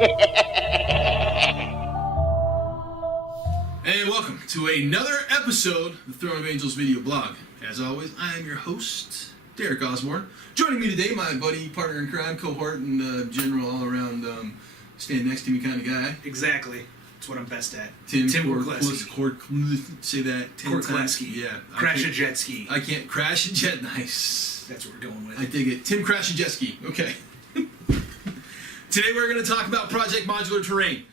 And welcome to another episode of the Throne of Angels video blog. As always, I am your host, Derek Osborne. Joining me today, my buddy, partner in crime, cohort, and general all-around stand next to me kind of guy. Exactly. That's what I'm best at. Tim Korkleski. say that 10 times. Yeah. Crash a jet ski. I can't crash a jet. Nice. That's what we're going with. I dig it. Tim Crash a jet ski. Okay. Today we're going to talk about Project Modular Terrain,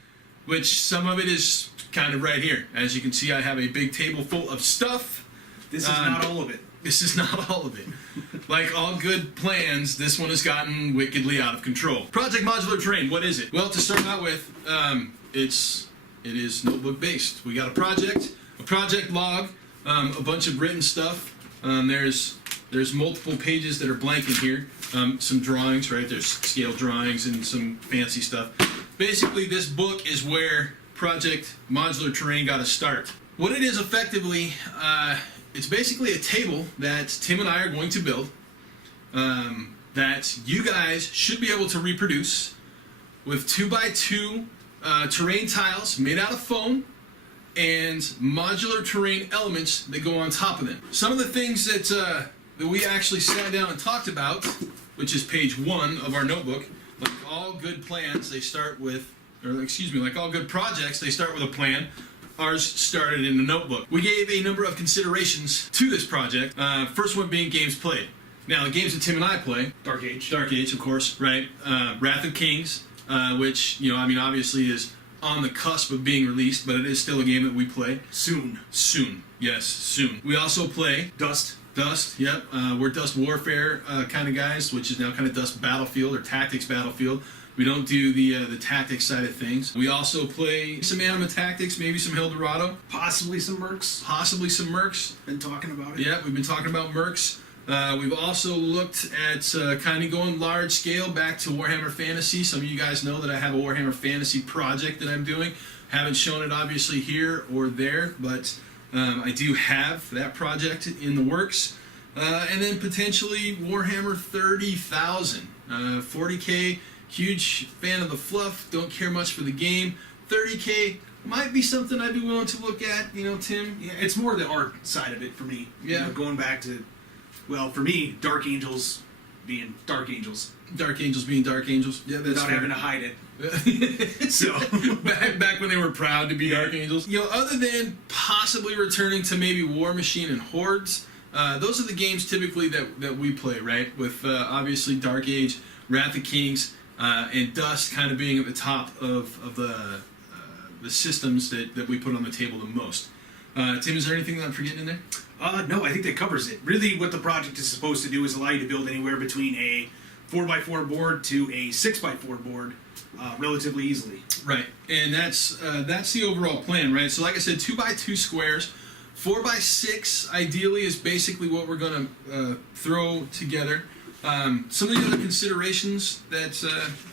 which some of it is kind of right here. As you can see, I have a big table full of stuff. This is not all of it. This is not all of it. Like all good plans, this one has gotten wickedly out of control. Project Modular Terrain, what is it? Well, to start out with, it is notebook based. We got a project log, a bunch of written stuff. There's multiple pages that are blank in here. Some drawings, right? There's scale drawings and some fancy stuff. Basically, this book is where Project Modular Terrain got to start. What it is effectively, it's basically a table that Tim and I are going to build that you guys should be able to reproduce with 2x2 terrain tiles made out of foam and modular terrain elements that go on top of them. Some of the things that we actually sat down and talked about, which is page 1 of our notebook, like all good plans, they start with, like all good projects, they start with a plan. Ours started in the notebook. We gave a number of considerations to this project. First one being games played. Now, the games that Tim and I play, Dark Age, of course, right? Wrath of Kings, which, obviously is on the cusp of being released, but it is still a game that we play. Soon. Yes, soon. We also play Dust, yep. We're Dust Warfare kind of guys, which is now kind of Dust Battlefield or Tactics Battlefield. We don't do the tactics side of things. We also play some Anima Tactics, maybe some Eldorado. possibly some Mercs. Been talking about it. Yeah, we've been talking about Mercs. We've also looked at kind of going large scale back to Warhammer Fantasy. Some of you guys know that I have a Warhammer Fantasy project that I'm doing. Haven't shown it obviously here or there, but I do have that project in the works. And then potentially Warhammer 30,000. 40K, huge fan of the fluff, don't care much for the game. 30K might be something I'd be willing to look at, Tim. Yeah, it's more the art side of it for me. Yeah. Going back to, well, for me, Dark Angels being Dark Angels. Dark Angels being Dark Angels. Yeah, that's without fair. having to hide it. So back when they were proud to be Dark Angels. Other than possibly returning to maybe War Machine and Hordes, those are the games typically that we play, right? With obviously Dark Age, Wrath of Kings, and Dust kind of being at the top of the systems that we put on the table the most. Tim, is there anything that I'm forgetting in there? No, I think that covers it. Really, what the project is supposed to do is allow you to build anywhere between a 4x4 board to a 6x4 board relatively easily. Right, and that's the overall plan, right? So like I said, 2x2 squares. 4x6 ideally is basically what we're going to throw together. Some of the other considerations that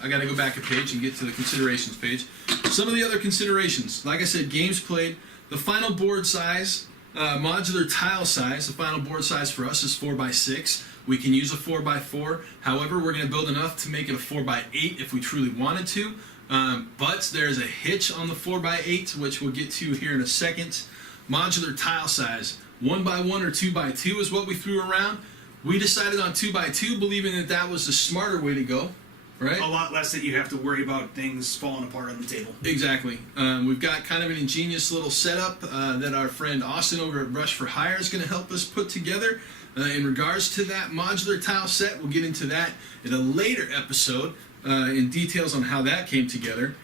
I got to go back a page and get to the considerations page. Some of the other considerations, like I said, games played. The final board size, modular tile size, the final board size for us is 4x6. We can use a 4x4. However, we're going to build enough to make it a 4x8 if we truly wanted to. But there's a hitch on the 4x8, which we'll get to here in a second. Modular tile size, 1x1 or 2x2 is what we threw around. We decided on 2x2, believing that was the smarter way to go, right? A lot less that you have to worry about things falling apart on the table. Exactly. We've got kind of an ingenious little setup that our friend Austin over at Rush for Hire is going to help us put together. In regards to that modular tile set, we'll get into that in a later episode in details on how that came together.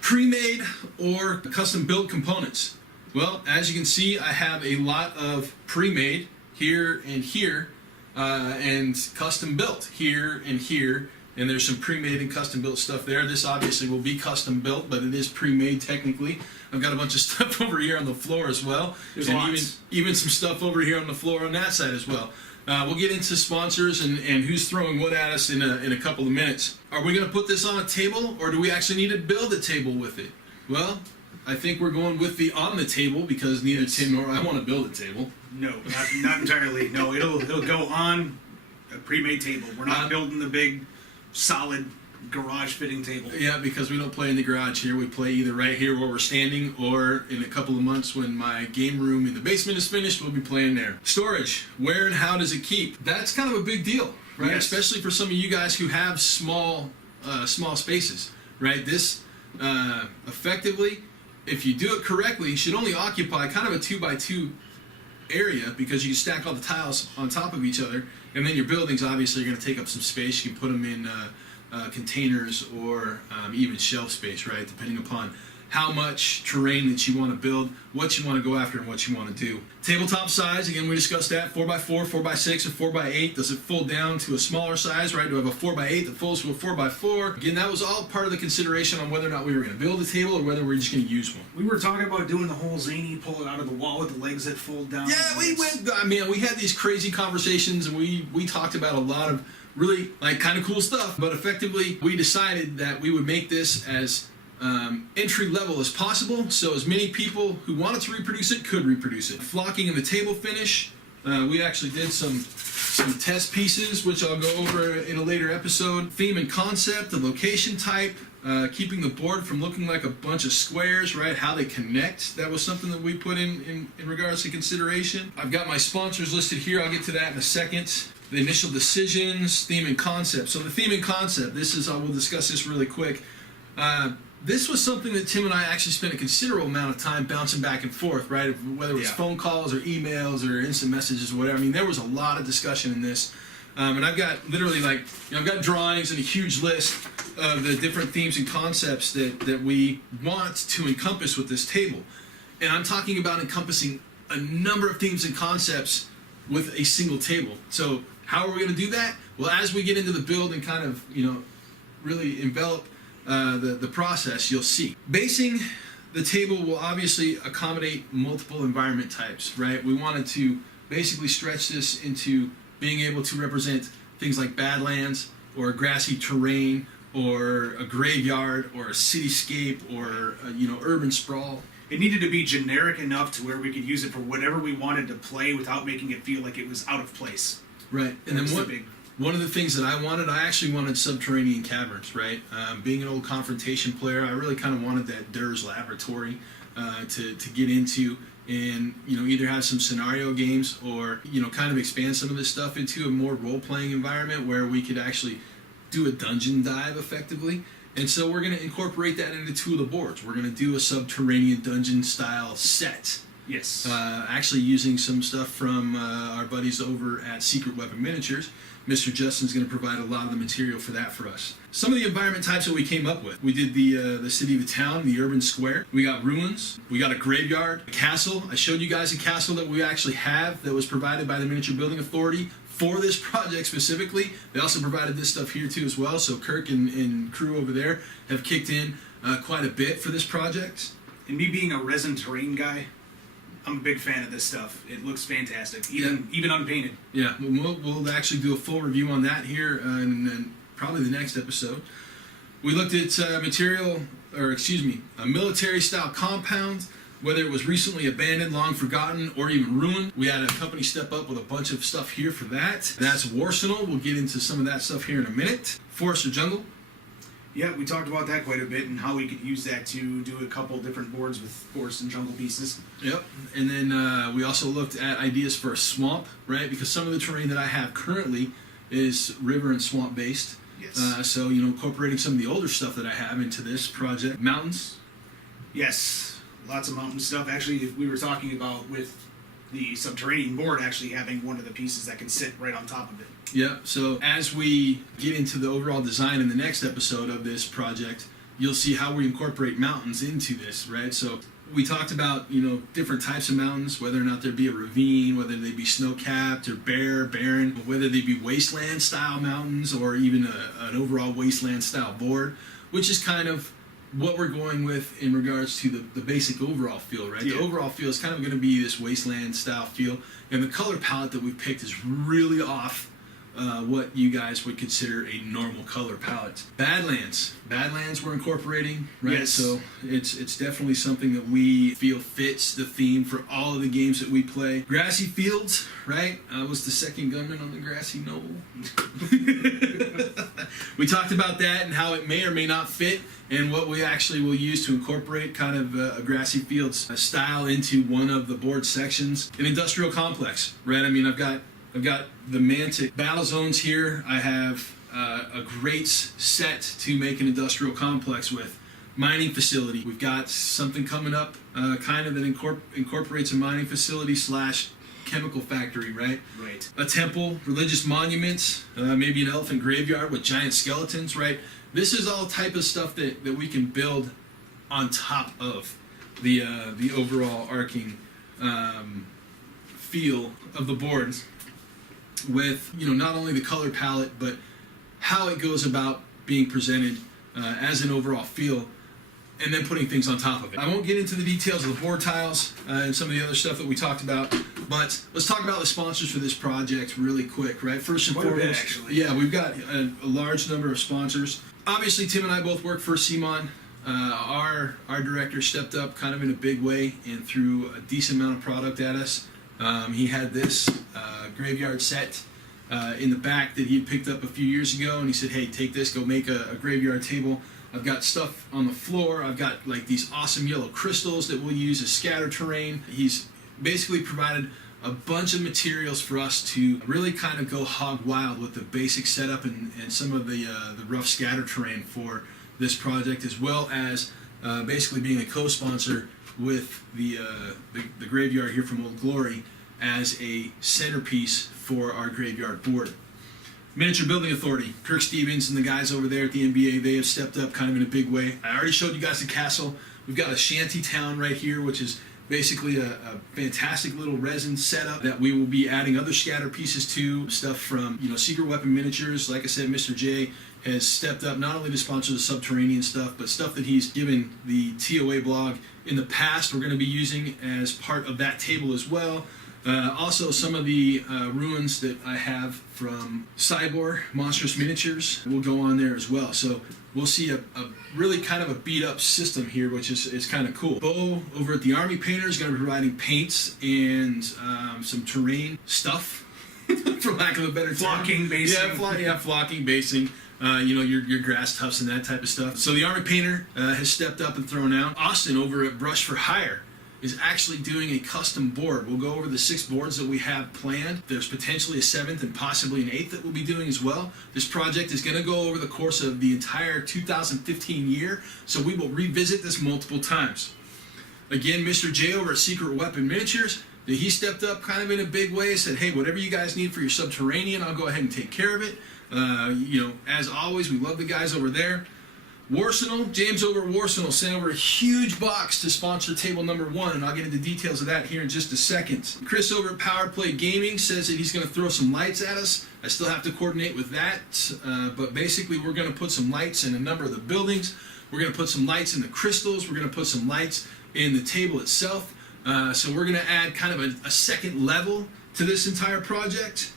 Pre-made or custom-built components. Well, as you can see, I have a lot of pre-made here and here. And custom built here and here, and there's some pre-made and custom built stuff there. This obviously will be custom built, but it is pre-made technically. I've got a bunch of stuff over here on the floor as well, there's and lots. even some stuff over here on the floor on that side as well. We'll get into sponsors and who's throwing what at us in a couple of minutes. Are we going to put this on a table, or do we actually need to build a table with it? Well, I think we're going with the on the table because neither Tim nor I want to build a table. No, not entirely. No, it'll go on a pre-made table. We're not building the big, solid garage fitting table. Yeah, because we don't play in the garage here. We play either right here where we're standing, or in a couple of months when my game room in the basement is finished, we'll be playing there. Storage. Where and how does it keep? That's kind of a big deal, right? Yes. Especially for some of you guys who have small spaces, right? This effectively, if you do it correctly, should only occupy kind of a 2x2 area, because you can stack all the tiles on top of each other, and then your buildings obviously are going to take up some space. You can put them in containers, or even shelf space, right, depending upon how much terrain that you want to build, what you want to go after, and what you want to do. Tabletop size, again, we discussed that, 4x4, 4x6, or 4x8. Does it fold down to a smaller size, right? Do I have a 4x8 that folds to a 4x4? Again, that was all part of the consideration on whether or not we were going to build a table, or whether we're just going to use one. We were talking about doing the whole zany pull it out of the wall with the legs that fold down. Yeah, we had these crazy conversations, and we talked about a lot of really kind of cool stuff, but effectively we decided that we would make this as entry level as possible, so as many people who wanted to reproduce it could reproduce it. Flocking and the table finish, we actually did some test pieces, which I'll go over in a later episode. Theme and concept, the location type, keeping the board from looking like a bunch of squares, right? How they connect, that was something that we put in regards to consideration. I've got my sponsors listed here, I'll get to that in a second. The initial decisions, theme and concept. So the theme and concept, we'll discuss this really quick. This was something that Tim and I actually spent a considerable amount of time bouncing back and forth, right? Whether it was phone calls or emails or instant messages or whatever. I mean, there was a lot of discussion in this. And I've got literally I've got drawings and a huge list of the different themes and concepts that we want to encompass with this table. And I'm talking about encompassing a number of themes and concepts with a single table. So how are we going to do that? Well, as we get into the build and kind of, really envelop the process, you'll see. Basing the table will obviously accommodate multiple environment types, right? We wanted to basically stretch this into being able to represent things like badlands, or grassy terrain, or a graveyard, or a cityscape, or urban sprawl. It needed to be generic enough to where we could use it for whatever we wanted to play without making it feel like it was out of place. Right, and then one of the things that I actually wanted subterranean caverns, right? Being an old confrontation player, I really kind of wanted that Dur's laboratory to get into, and either have some scenario games, or kind of expand some of this stuff into a more role-playing environment where we could actually do a dungeon dive effectively. And so we're going to incorporate that into two of the boards. We're going to do a subterranean dungeon style set. Yes. Actually using some stuff from our buddies over at Secret Weapon Miniatures. Mr. Justin's going to provide a lot of the material for that for us. Some of the environment types that we came up with. We did the city of the town, the urban square. We got ruins. We got a graveyard, a castle. I showed you guys a castle that we actually have that was provided by the Miniature Building Authority for this project specifically. They also provided this stuff here too as well. So Kirk and crew over there have kicked in quite a bit for this project. And me being a resin terrain guy, I'm a big fan of this stuff. It looks fantastic, even unpainted. Yeah, we'll actually do a full review on that here in probably the next episode. We looked at a military-style compound, whether it was recently abandoned, long forgotten, or even ruined. We had a company step up with a bunch of stuff here for that. That's Warsenal. We'll get into some of that stuff here in a minute. Forest or jungle. Yeah, we talked about that quite a bit, and how we could use that to do a couple different boards with forest and jungle pieces. Yep, and then we also looked at ideas for a swamp, right? Because some of the terrain that I have currently is river and swamp based. Yes. So incorporating some of the older stuff that I have into this project. Mountains. Yes, lots of mountain stuff. Actually, we were talking about with the subterranean board actually having one of the pieces that can sit right on top of it. Yeah, so as we get into the overall design in the next episode of this project, you'll see how we incorporate mountains into this, right? So we talked about, different types of mountains, whether or not there be a ravine, whether they be snow-capped or barren, whether they be wasteland-style mountains or even an overall wasteland-style board, which is kind of what we're going with in regards to the basic overall feel, right? Yeah. The overall feel is kind of going to be this wasteland-style feel, and the color palette that we've picked is really off what you guys would consider a normal color palette. Badlands we're incorporating, right? Yes. So it's definitely something that we feel fits the theme for all of the games that we play. Grassy fields, right? I was the second gunman on the grassy knoll. We talked about that and how it may or may not fit, and what we actually will use to incorporate kind of a grassy fields style into one of the board sections. An industrial complex, right? I mean, I've got the Mantic BattleZones here. I have a great set to make an industrial complex with. Mining facility. We've got something coming up kind of that incorporates a mining facility / chemical factory, right? Right. A temple, religious monuments, maybe an elephant graveyard with giant skeletons, right? This is all type of stuff that we can build on top of the overall arcing feel of the boards, with not only the color palette but how it goes about being presented as an overall feel, and then putting things on top of it. I won't get into the details of the board tiles and some of the other stuff that we talked about, but let's talk about the sponsors for this project really quick, right? First and Quite a bit, foremost, actually. yeah, we've got a large number of sponsors. Obviously, Tim and I both work for CMON. Our director stepped up kind of in a big way and threw a decent amount of product at us. He had this graveyard set in the back that he had picked up a few years ago, and he said, hey, take this, go make a graveyard table. I've got stuff on the floor. I've got like these awesome yellow crystals that we'll use as scatter terrain. He's basically provided a bunch of materials for us to really kind of go hog wild with the basic setup and some of the rough scatter terrain for this project, as well as basically being a co-sponsor with the graveyard here from Old Glory as a centerpiece for our graveyard board. Miniature Building Authority, Kirk Stevens and the guys over there at the NBA, they have stepped up kind of in a big way. I already showed you guys the castle. We've got a shanty town right here, which is basically a fantastic little resin setup that we will be adding other scatter pieces to. Stuff from secret weapon miniatures. Like I said, Mr. J has stepped up not only to sponsor the subterranean stuff, but stuff that he's given the TOA blog in the past we're going to be using as part of that table as well. Also, some of the ruins that I have from Cyborg Monstrous Miniatures will go on there as well. So we'll see a really kind of a beat up system here, which is kind of cool. Bo over at the Army Painter is going to be providing paints and some terrain stuff, for lack of a better term. Flocking, basing. Flocking, basing. Your grass tufts and that type of stuff. So the Army Painter has stepped up and thrown out. Austin over at Brush for Hire is actually doing a custom board. We'll go over the 6 boards that we have planned. There's potentially a 7th and possibly an 8th that we'll be doing as well. This project is going to go over the course of the entire 2015 year, so we will revisit this multiple times. Again, Mr. J over at Secret Weapon Miniatures, he stepped up kind of in a big way, said, hey, whatever you guys need for your subterranean, I'll go ahead and take care of it. As always, we love the guys over there. Warsenal, James over at Warsenal sent over a huge box to sponsor table number 1, and I'll get into details of that here in just a second. Chris over at Power Play Gaming says that he's going to throw some lights at us. I still have to coordinate with that, but basically we're going to put some lights in a number of the buildings. We're going to put some lights in the crystals. We're going to put some lights in the table itself. So we're going to add kind of a second level to this entire project.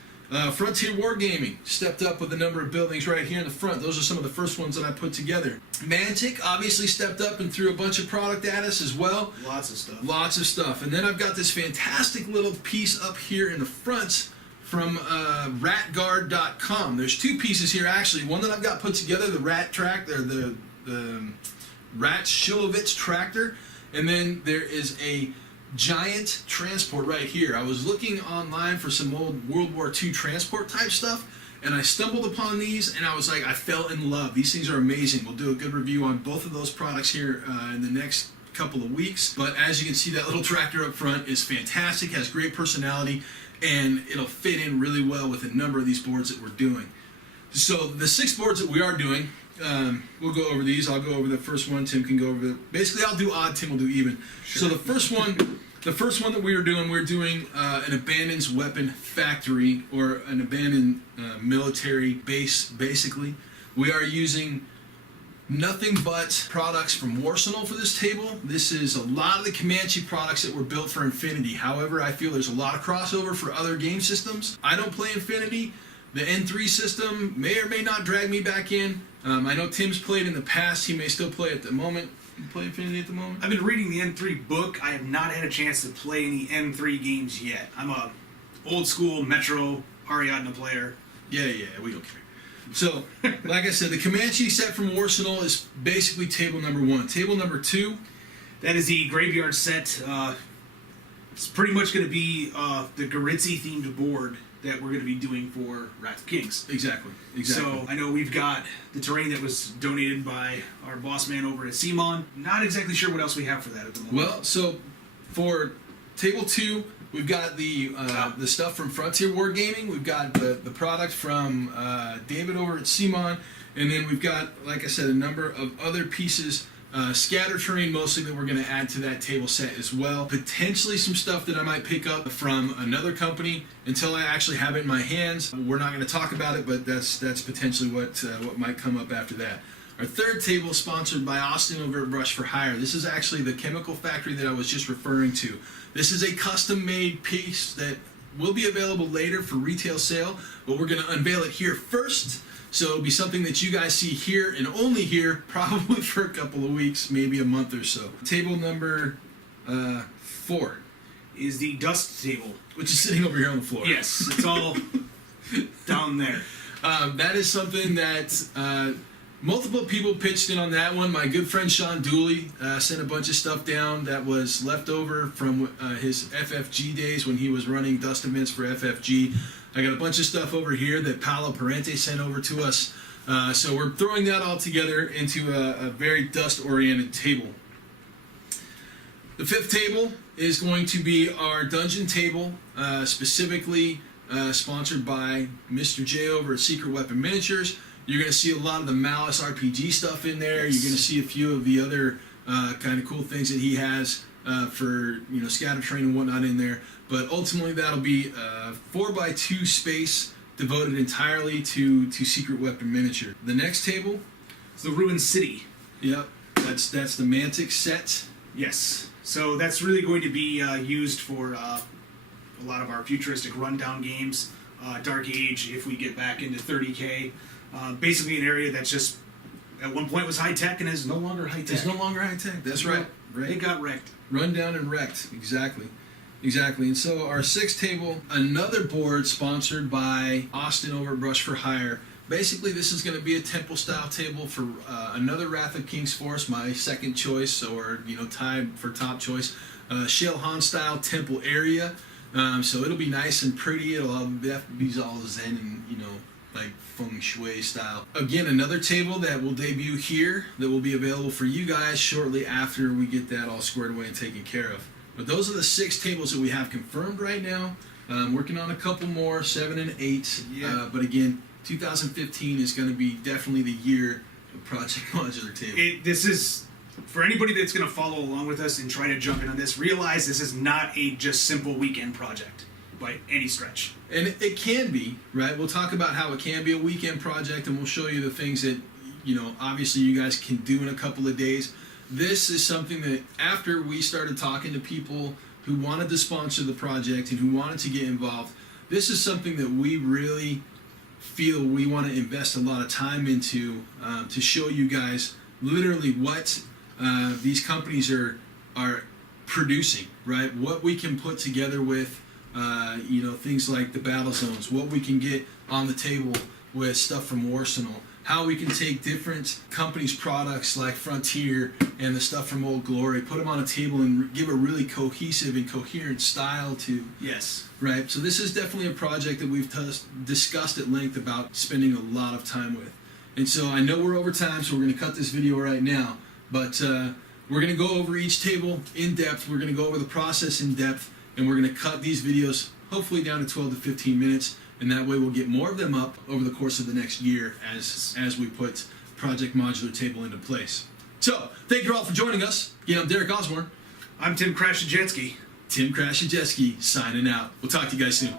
Frontier Wargaming stepped up with a number of buildings right here in the front. Those are some of the first ones that I put together. Mantic obviously stepped up and threw a bunch of product at us as well. Lots of stuff. Lots of stuff. And then I've got this fantastic little piece up here in the front from Ratgard.com. There's 2 pieces here actually. One that I've got put together, the Rat tractor, the Rat Shilovitz tractor, and then there is a giant transport right here. I was looking online for some old World War II transport type stuff, and I stumbled upon these, and I was like, I fell in love. These things are amazing. We'll do a good review on both of those products here in the next couple of weeks. But as you can see, that little tractor up front is fantastic, has great personality, and it'll fit in really well with a number of these boards that we're doing. So the 6 boards that we are doing, we'll go over these. I'll go over the first one. Tim can go over the. Basically, I'll do odd. Tim will do even. Sure. So the first one that we're doing an abandoned weapon factory or an abandoned military base. Basically, we are using nothing but products from Warsenal for this table. This is a lot of the Comanche products that were built for Infinity. However, I feel there's a lot of crossover for other game systems. I don't play Infinity, The N3 system may or may not drag me back in. I know Tim's played in the past. He may still play at the moment. You play Infinity at the moment? I've been reading the N3 book. I have not had a chance to play any N3 games yet. I'm a old school Metro Ariadne player. Yeah, we don't care. So, like I said, the Comanche set from Warsenal is basically table number 1. Table number 2, that is the graveyard set. It's pretty much going to be the Goritzi themed board that we're going to be doing for Wrath of Kings. Exactly. So I know we've got the terrain that was donated by our boss man over at CMON. Not exactly sure what else we have for that at the moment. Well, so for table 2, we've got the stuff from Frontier Wargaming. We've got the product from David over at CMON, and then we've got, like I said, a number of other pieces. Scatter terrain mostly that we're going to add to that table set as well. Potentially some stuff that I might pick up from another company until I actually have it in my hands. We're not going to talk about it, but that's potentially what might come up after that. Our third table is sponsored by Austin over at Brush for Hire. This is actually the chemical factory that I was just referring to. This is a custom-made piece that will be available later for retail sale, but we're going to unveil it here first. So it'll be something that you guys see here and only here, probably for a couple of weeks, maybe a month or so. Table number 4 is the dust table, which is sitting over here on the floor. Yes, it's all down there. That is something that multiple people pitched in on that one. My good friend Sean Dooley sent a bunch of stuff down that was left over from his FFG days when he was running dust events for FFG. I got a bunch of stuff over here that Paolo Parente sent over to us. So we're throwing that all together into a very dust-oriented table. The 5th table is going to be our dungeon table, specifically sponsored by Mr. J over at Secret Weapon Miniatures. You're going to see a lot of the Malice RPG stuff in there. You're going to see a few of the other kind of cool things that he has for scatter terrain and whatnot in there. But ultimately, that'll be a 4x2 space devoted entirely to Secret Weapon Miniature. The next table is the Ruined City. Yep, that's the Mantic set. Yes. So that's really going to be used for a lot of our futuristic rundown games. Dark Age, if we get back into 30K. Basically an area that's just, at one point was high-tech and is no longer high-tech. It's no longer high-tech, that's right. It got wrecked. Run down and wrecked, exactly. And so our 6th table, another board sponsored by Austin over at Brush for Hire. Basically, this is going to be a temple-style table for another Wrath of King's Force, my second choice, or tied for top choice. Shale Han-style temple area. So it'll be nice and pretty. It'll be all zen and like feng shui style. Again, another table that will debut here that will be available for you guys shortly after we get that all squared away and taken care of. But those are the 6 tables that we have confirmed right now. Working on a couple more, 7 and 8. Yeah. But again, 2015 is going to be definitely the year of Project Modular Table. This is, for anybody that's going to follow along with us and try to jump in on this, realize this is not a just simple weekend project by any stretch. And it can be, right? We'll talk about how it can be a weekend project, and we'll show you the things that, obviously you guys can do in a couple of days. This is something that after we started talking to people who wanted to sponsor the project and who wanted to get involved, this is something that we really feel we want to invest a lot of time into to show you guys literally what these companies are producing, right? What we can put together with things like the BattleZones, what we can get on the table with stuff from Warsenal, how we can take different companies' products like Frontier and the stuff from Old Glory, put them on a table and give a really cohesive and coherent style to. Yes. Right? So this is definitely a project that we've discussed at length about spending a lot of time with. And so I know we're over time, so we're going to cut this video right now. But we're going to go over each table in depth. We're going to go over the process in depth. And we're going to cut these videos hopefully down to 12 to 15 minutes. And that way we'll get more of them up over the course of the next year as we put Project Modular Table into place. So, thank you all for joining us. Again, I'm Derek Osborne. I'm Tim Krashajetski. Tim Krashajetski signing out. We'll talk to you guys soon.